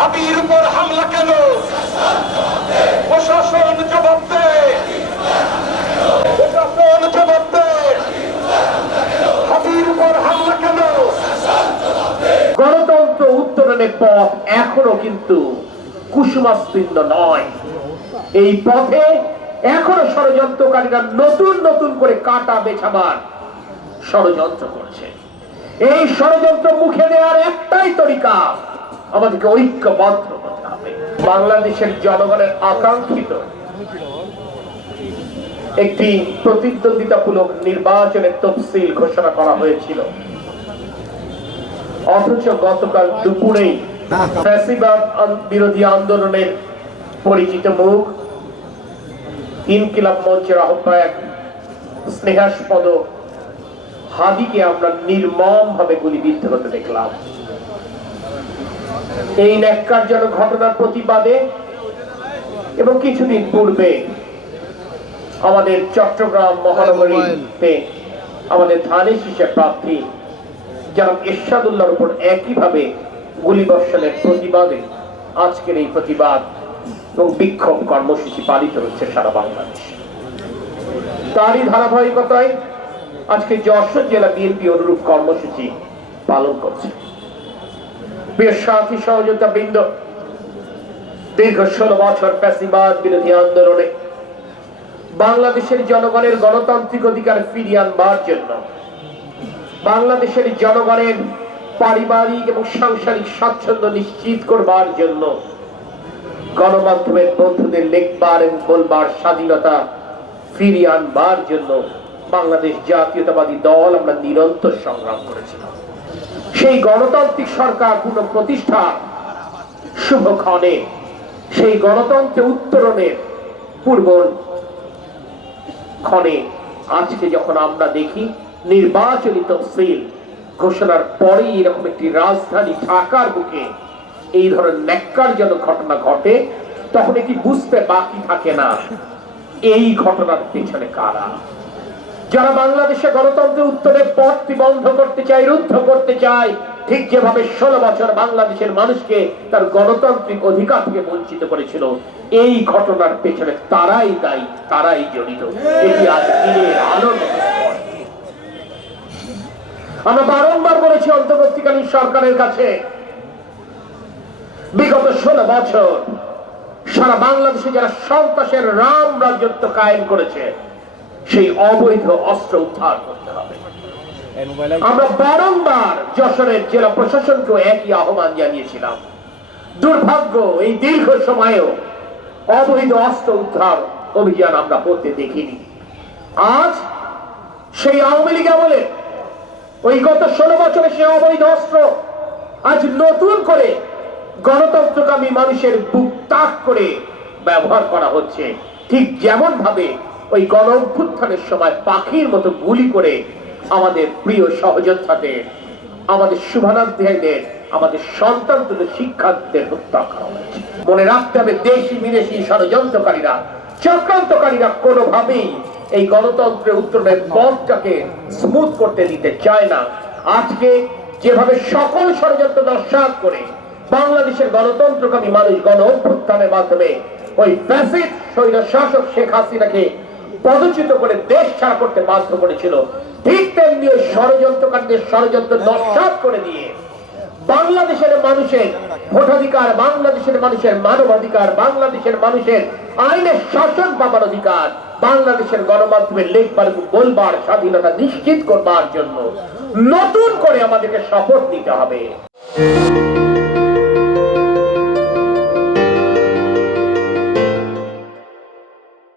হাবির উপর হামলা কেন? প্রশাসন জবাব প্রশাসন জবাব উপর হামলা কেন? গণতন্ত্র উত্তরণের পথ এখনও কিন্তু কুসুমাস্তীর্ণ নয়। এই পথে এখনও ষড়যন্ত্রকারীরা নতুন নতুন করে কাটা বেছাবার ষড়যন্ত্র করছে। এই ষড়যন্ত্র মুখে দেওয়ার একটাই তরিকা আমাদেরকে ঐক্যবদ্ধ হতে হবে। বাংলাদেশের জনগণের আকাঙ্ক্ষিত একটি প্রতিদ্বন্দ্বিতামূলক নির্বাচনের তফসিল ঘোষণা করা হয়েছিল। অথচ গতকাল দুপুরেই ফ্যাসিবাদ বিরোধী আন্দোলনের পরিচিত মুখ ইনকিলাব মঞ্চের আহ্বায়ক স্নেহাস্পদ হাদিকে আমরা নির্মম ভাবে গুলিবিদ্ধ হতে দেখলাম। এই ন্যাক্কারজনক ঘটনার প্রতিবাদে এবং কিছুদিন পূর্বে আমাদের চট্টগ্রাম মহানগরীতে আমাদের ধানের শীষের প্রার্থী যারা এরশাদুল্লাহর উপর একইভাবে গুলিবর্ষণের প্রতিবাদে আজকের এই প্রতিবাদ এবং বিক্ষোভ কর্মসূচি পালিত হচ্ছে সারা বাংলাদেশ। তারই ধারাবাহিকতায় আজকে যশোর জেলা বিএনপি অনুরূপ কর্মসূচি পালন করছে। প্রিয় সহযোগিতা বৃন্দ, দীর্ঘ ষোলো বছর ফ্যাসিবাদ বিরোধী আন্দোলনে বাংলাদেশের জনগণের গণতান্ত্রিক অধিকার ফিরিয়ে আনবার জন্য, বাংলাদেশের জনগণের পারিবারিক এবং সাংসারিক স্বাচ্ছন্দ্য নিশ্চিত করবার জন্য গণমাধ্যমের বন্ধুদের লেখবার এবং বলবার স্বাধীনতা ফিরিয়ে আনবার জন্য বাংলাদেশ জাতীয়তাবাদী দল আমরা নিরন্তর সংগ্রাম করেছিলাম। সেই গণতান্ত্রিক সরকার পুনঃ প্রতিষ্ঠা শুভক্ষণে সেই গণতন্ত্রে উত্তরণের পূর্ব ক্ষণে। আজকে যখন আমরা দেখি নির্বাচনী তফসিল ঘোষণার পরেই এরকম একটি রাজধানী ঢাকার বুকে এই ধরনের ন্যাক্কারজনক ঘটনা ঘটে, তখন এটি বুঝতে বাকি থাকে না, এই ঘটনার পেছনে কারা? যারা বাংলাদেশে গণতন্ত্রের উত্তরের পথটি বন্ধ করতে চায়, রুদ্ধ করতে চায়, ঠিক যেভাবে ষোলো বছর বাংলাদেশের মানুষকে তার গণতান্ত্রিক অধিকার থেকে বঞ্চিত করেছিল, এই ঘটনার পেছনে তারাই দায়ী, তারাই জড়িত। এটি আজ দিনের আলোর আমরা বারংবার বলেছি অন্তর্বর্তীকালীন সরকারের কাছে, বিগত ষোলো বছর সারা বাংলাদেশে যারা সন্ত্রাসের রাম রাজত্ব কায়েম করেছে সেই অবৈধ অস্ত্র উদ্ধার করতে হবে। আমরা বারংবার যশোরের জেলা প্রশাসনকেও একই আহ্বান জানিয়েছিলাম। দুর্ভাগ্য এই দীর্ঘ সময়েও অবৈধ অস্ত্র উদ্ধার অভিযান আমরা করতে দেখিনি। আজ সেই আওয়ামী লীগ আমলে ওই গত ষোলো বছরে সে অবৈধ অস্ত্র আজ নতুন করে গণতন্ত্রকামী মানুষের বুক তাক করে ব্যবহার করা হচ্ছে। ঠিক যেমন ভাবে ওই গণ অভ্যুত্থানের সময় পাখির মতো গুলি করে আমাদের প্রিয় সহযোদ্ধাদের, আমাদের শুভানাধ্যায়ীদের, আমাদের সন্তান তুলে শিক্ষার্থীদের হত্যা করা হয়েছে। মনে রাখতে হবে, দেশি, বিদেশি ষড়যন্ত্রকারীরা, চক্রান্তকারীরা কোনোভাবেই এই গণতন্ত্রের উত্তরণের পথটাকে স্মুথ করতে দিতে চায় না। আজকে যেভাবে সকল ষড়যন্ত্র নস্বাত করে বাংলাদেশের গণতন্ত্রকামী মানুষ গণ অভ্যুত্থানের মাধ্যমে ওই ফ্যাসিড স্বৈর শাসক শেখ হাসিনাকে পদচ্যুত করে দেশ ছাড়া করতে বাধ্য করেছিল। ঠিক তেমনি ওই ষড়যন্ত্রকারীদের ষড়যন্ত্র নস্বাত করে দিয়ে বাংলাদেশের মানুষের ভোটাধিকার, বাংলাদেশের মানুষের মানবাধিকার, বাংলাদেশের মানুষের আইনের শাসন পাবার অধিকার, বাংলাদেশের গণমাধ্যমে লেখবার বলবার স্বাধীনতা নিশ্চিত করবার জন্য নতুন করে আমাদেরকে শপথ নিতে হবে।